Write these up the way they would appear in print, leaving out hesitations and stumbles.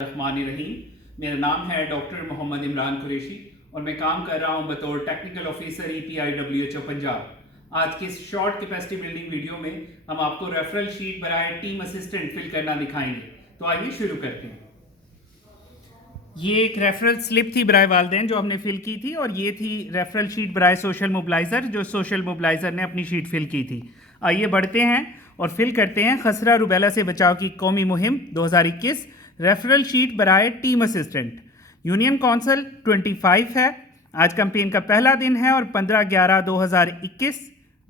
रहीम। मेरा नाम है डॉक्टर मोहम्मद इमरान कुरैशी और मैं काम कर रहा हूं बतौर टेक्निकल ऑफिसर EPIWHO पंजाब। आज के इस शॉर्ट कैपेसिटी बिल्डिंग वीडियो में हम आपको रेफरल शीट बनाए टीम असिस्टेंट फिल करना दिखाएंगे। तो आइए शुरू करते हैं। ये एक रेफरल स्लिप थी बराए वालदेन जो हमने फिल की थी, और ये थी रेफरल शीट बराए सोशल मोबिलाइज़र जो सोशल मोबिलाइज़र ने अपनी शीट फिल की थी। आइए बढ़ते हैं और फिल करते हैं खसरा रुबेला से बचाव की कौमी मुहिम 2021 रेफरल शीट बराए टीम असिस्टेंट। यूनियन काउंसिल 25 है। आज कैंपेन का पहला दिन है और 15/11/2021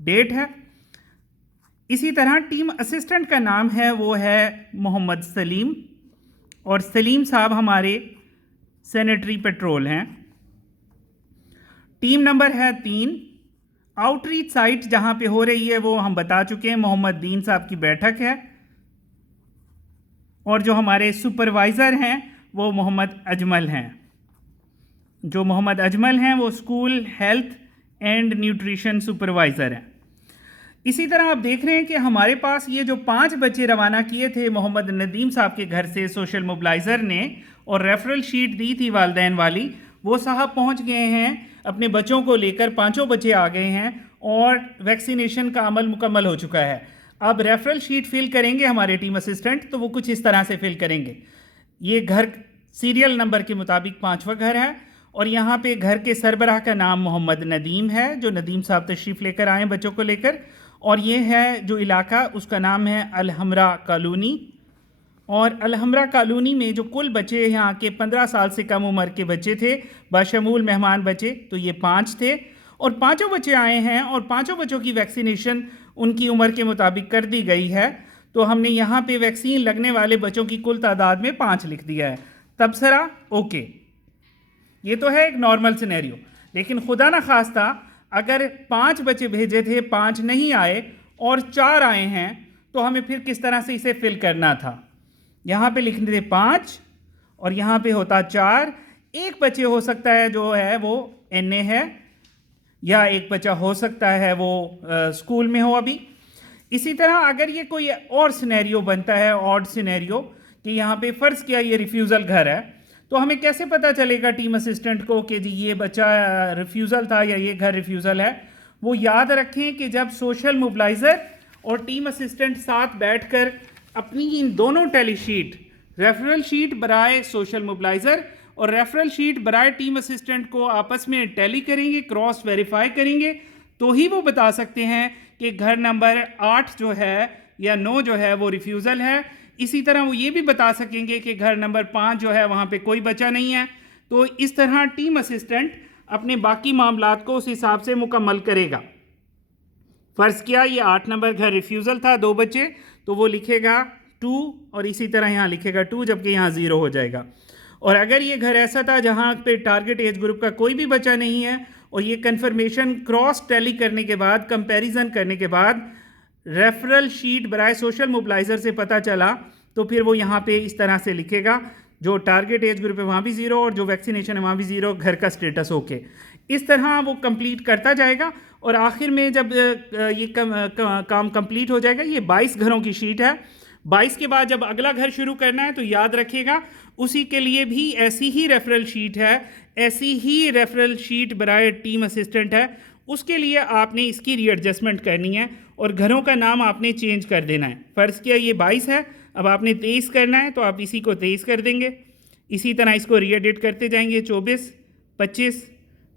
डेट है। इसी तरह टीम असिस्टेंट का नाम है वो है मोहम्मद सलीम, और सलीम साहब हमारे सैनिटरी पेट्रोल हैं। टीम नंबर है 3। आउटरीच साइट जहां पे हो रही है वो हम बता चुके हैं, मोहम्मद दीन साहब की बैठक है। और जो हमारे सुपरवाइज़र हैं वो मोहम्मद अजमल हैं। जो मोहम्मद अजमल हैं वो school health and nutrition supervisor हैं। इसी तरह आप देख रहे हैं कि हमारे पास ये जो 5 बच्चे रवाना किए थे मोहम्मद नदीम साहब के घर से सोशल मोबिलाइज़र ने, और रेफरल शीट दी थी वालदैन वाली, वो साहब पहुंच गए हैं अपने बच्चों को लेकर। 5 बच्चे आ गए हैं और वैक्सीनेशन का अमल मुकम्मल हो चुका है। अब रेफरल शीट फिल करेंगे हमारे टीम असिस्टेंट, तो वो कुछ इस तरह से फिल करेंगे। ये घर सीरियल नंबर के मुताबिक 5वां घर है, और यहाँ पे घर के सरबराह का नाम मोहम्मद नदीम है, जो नदीम साहब तशरीफ़ लेकर आए बच्चों को लेकर। और ये है जो इलाका, उसका नाम है अलहमरा कॉलोनी। और अलहमरा कॉलोनी में जो कुल बच्चे यहाँ के 15 साल से कम उम्र के बच्चे थे बशमूल मेहमान बच्चे, तो ये 5 थे। और 5 बच्चे आए हैं और 5 बच्चों की वैक्सीनेशन उनकी उम्र के मुताबिक कर दी गई है। तो हमने यहाँ पे वैक्सीन लगने वाले बच्चों की कुल तादाद में 5 लिख दिया है। तबसरा ओके। ये तो है एक नॉर्मल सिनेरियो, लेकिन खुदा ना खास्ता अगर 5 बच्चे भेजे थे, 5 नहीं आए और 4 आए हैं, तो हमें फिर किस तरह से इसे फिल करना था। यहाँ पे लिखने थे 5 और यहाँ पे होता 4। एक बच्चे हो सकता है जो है वो NA है, या एक बच्चा हो सकता है वो स्कूल में हो अभी। इसी तरह अगर ये कोई और सिनेरियो बनता है, ऑड सिनेरियो, कि यहाँ पे फ़र्ज़ किया ये रिफ्यूज़ल घर है, तो हमें कैसे पता चलेगा टीम असिस्टेंट को कि जी ये बच्चा रिफ्यूज़ल था या ये घर रिफ्यूज़ल है। वो याद रखें कि जब सोशल मोबिलाइज़र और टीम असिस्टेंट साथ बैठकर अपनी इन दोनों टैली शीट, रेफरल शीट बराए सोशल मोबिलाइज़र और रेफरल शीट बराए टीम असिस्टेंट को आपस में टैली करेंगे, क्रॉस वेरीफाई करेंगे, तो ही वो बता सकते हैं कि घर नंबर 8 जो है या 9 जो है वो रिफ्यूज़ल है। इसी तरह वो ये भी बता सकेंगे कि घर नंबर 5 जो है वहाँ पे कोई बच्चा नहीं है। तो इस तरह टीम असिस्टेंट अपने बाकी मामलात को उस हिसाब से मुकम्मल करेगा। फ़र्ज़ किया ये 8 नंबर घर रिफ्यूज़ल था, 2 बच्चे, तो वो लिखेगा 2 और इसी तरह यहाँ लिखेगा 2, जबकि यहाँ 0 हो जाएगा। और अगर ये घर ऐसा था जहाँ पे टारगेट एज ग्रुप का कोई भी बच्चा नहीं है, और ये कन्फर्मेशन क्रॉस टैली करने के बाद, कंपैरिजन करने के बाद रेफरल शीट बराए सोशल मोबिलाइज़र से पता चला, तो फिर वो यहाँ पे इस तरह से लिखेगा, जो टारगेट एज ग्रुप है वहाँ भी 0 और जो वैक्सीनेशन है वहाँ भी 0, घर का स्टेटस ओके। इस तरह वो कंप्लीट करता जाएगा, और आखिर में जब ये काम कंप्लीट हो जाएगा, ये 22 घरों की शीट है। 22 के बाद जब अगला घर शुरू करना है तो याद रखिएगा उसी के लिए भी ऐसी ही रेफरल शीट है, ऐसी ही रेफरल शीट बराए टीम असिस्टेंट है। उसके लिए आपने इसकी रीएडजस्टमेंट करनी है और घरों का नाम आपने चेंज कर देना है। फ़र्ज़ किया ये 22 है, अब आपने 23 करना है, तो आप इसी को 23 कर देंगे। इसी तरह इसको रीएडिट करते जाएंगे, 24, 25,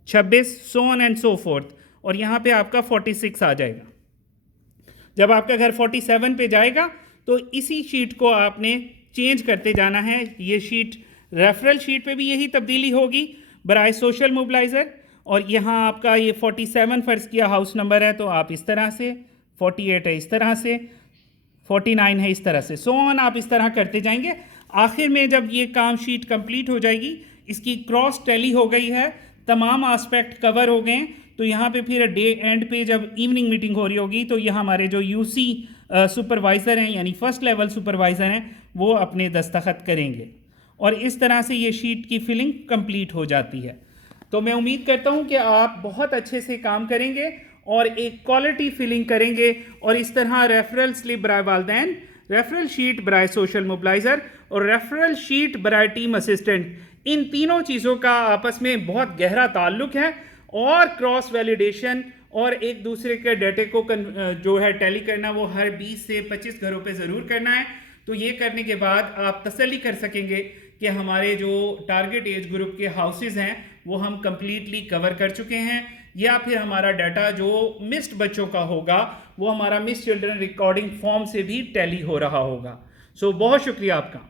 26, so on and so fourth, और यहाँ पे आपका 46 आ जाएगा। जब आपका घर 47 पे जाएगा तो इसी शीट को आपने चेंज करते जाना है। ये शीट रेफरल शीट पे भी यही तब्दीली होगी बराए सोशल मोबिलाइज़र, और यहाँ आपका ये 47 फ़र्ज़ किया हाउस नंबर है, तो आप इस तरह से, 48 है इस तरह से, 49 है इस तरह से, सो ऑन आप इस तरह करते जाएंगे। आखिर में जब ये काम शीट कंप्लीट हो जाएगी, इसकी क्रॉस टैली हो गई है, तमाम आस्पेक्ट कवर हो गए, तो यहाँ पे फिर डे एंड पे जब इवनिंग मीटिंग हो रही होगी, तो यहाँ हमारे जो UC सुपरवाइज़र हैं यानी फ़र्स्ट लेवल सुपरवाइज़र हैं, वो अपने दस्तखत करेंगे, और इस तरह से ये शीट की फिलिंग कंप्लीट हो जाती है। तो मैं उम्मीद करता हूँ कि आप बहुत अच्छे से काम करेंगे और एक क्वालिटी फिलिंग करेंगे, और इस तरह रेफरल स्लिप बराए वालदैन, रेफरल शीट बराए सोशल मोबिलाइज़र और रेफरल शीट बराए टीम असिस्टेंट, इन तीनों चीज़ों का आपस में बहुत गहरा ताल्लुक है और क्रॉस वैलिडेशन और एक दूसरे के डेटे को जो है टैली करना वो हर 20 से 25 घरों पे ज़रूर करना है। तो ये करने के बाद आप तसल्ली कर सकेंगे कि हमारे जो टारगेट एज ग्रुप के हाउसेज हैं वो हम कंप्लीटली कवर कर चुके हैं, या फिर हमारा डाटा जो मिस्ड बच्चों का होगा वो हमारा मिस चिल्ड्रन रिकॉर्डिंग फॉर्म से भी टैली हो रहा होगा। सो बहुत शुक्रिया आपका।